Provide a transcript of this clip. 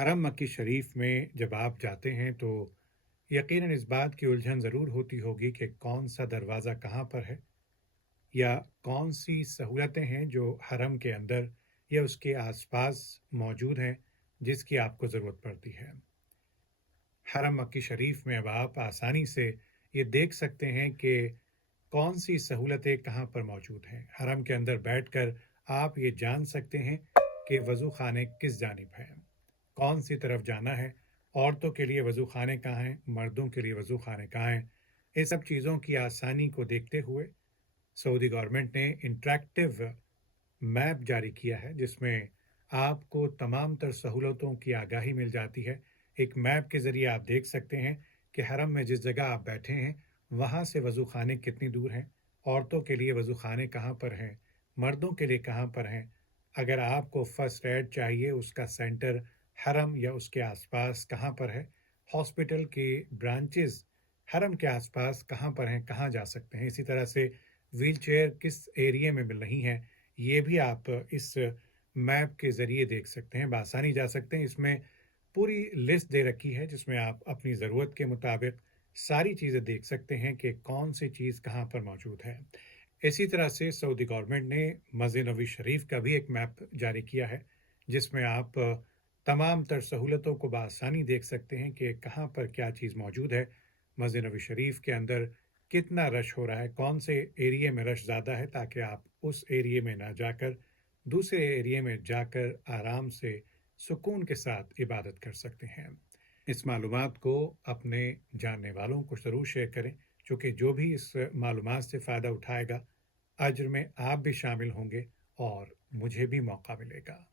हरम मक्की शरीफ में जब आप जाते हैं तो यकीनन इस बात की उलझन ज़रूर होती होगी कि कौन सा दरवाज़ा कहाँ पर है या कौन सी सहूलतें हैं जो हरम के अंदर या उसके आसपास मौजूद हैं जिसकी आपको ज़रूरत पड़ती है। हरम मक्की शरीफ में अब आप आसानी से ये देख सकते हैं कि कौन सी सहूलतें कहाँ पर मौजूद हैं। हरम के अंदर बैठकर आप ये जान सकते हैं कि वज़ू खाने किस जानिब हैं, कौन सी तरफ जाना है, औरतों के लिए वज़ू खाने कहाँ हैं, मर्दों के लिए वज़ू खाने कहाँ हैं। इन सब चीज़ों की आसानी को देखते हुए सऊदी गवर्नमेंट ने इंटरैक्टिव मैप जारी किया है जिसमें आपको तमाम तर सहूलतों की आगाही मिल जाती है। एक मैप के ज़रिए आप देख सकते हैं कि हरम में जिस जगह आप बैठे हैं, वहाँ से वज़ू खाने कितनी दूर हैं, औरतों के लिए वज़ू खाने कहाँ पर हैं, मर्दों के लिए कहाँ पर हैं। अगर आपको फ़र्स्ट एड चाहिए, उसका सेंटर हरम या उसके आस-पास कहाँ पर है, हॉस्पिटल के ब्रांचेज़ हरम के आस-पास कहाँ पर हैं, कहाँ जा सकते हैं। इसी तरह से व्हीलचेयर किस एरिया में मिल रही हैं, ये भी आप इस मैप के ज़रिए देख सकते हैं, बआसानी जा सकते हैं। इसमें पूरी लिस्ट दे रखी है जिसमें आप अपनी ज़रूरत के मुताबिक सारी चीज़ें देख सकते हैं कि कौन सी चीज़ कहाँ पर मौजूद है। इसी तरह से सऊदी गवर्नमेंट ने मस्जिद नबी शरीफ का भी एक मैप जारी किया है जिसमें आप तमाम तर सहूलतों को बआसानी देख सकते हैं कि कहाँ पर क्या चीज़ मौजूद है। मस्जिद नबी शरीफ के अंदर कितना रश हो रहा है, कौन से एरिया में रश ज़्यादा है, ताकि आप उस एरिया में ना जाकर दूसरे एरिया में जाकर आराम से सुकून के साथ इबादत कर सकते हैं। इस मालूमात को अपने जानने वालों को ज़रूर शेयर करें, चूँकि जो भी इस मालूमात से फ़ायदा उठाएगा, अज्र में आप भी शामिल होंगे और मुझे भी मौका मिलेगा।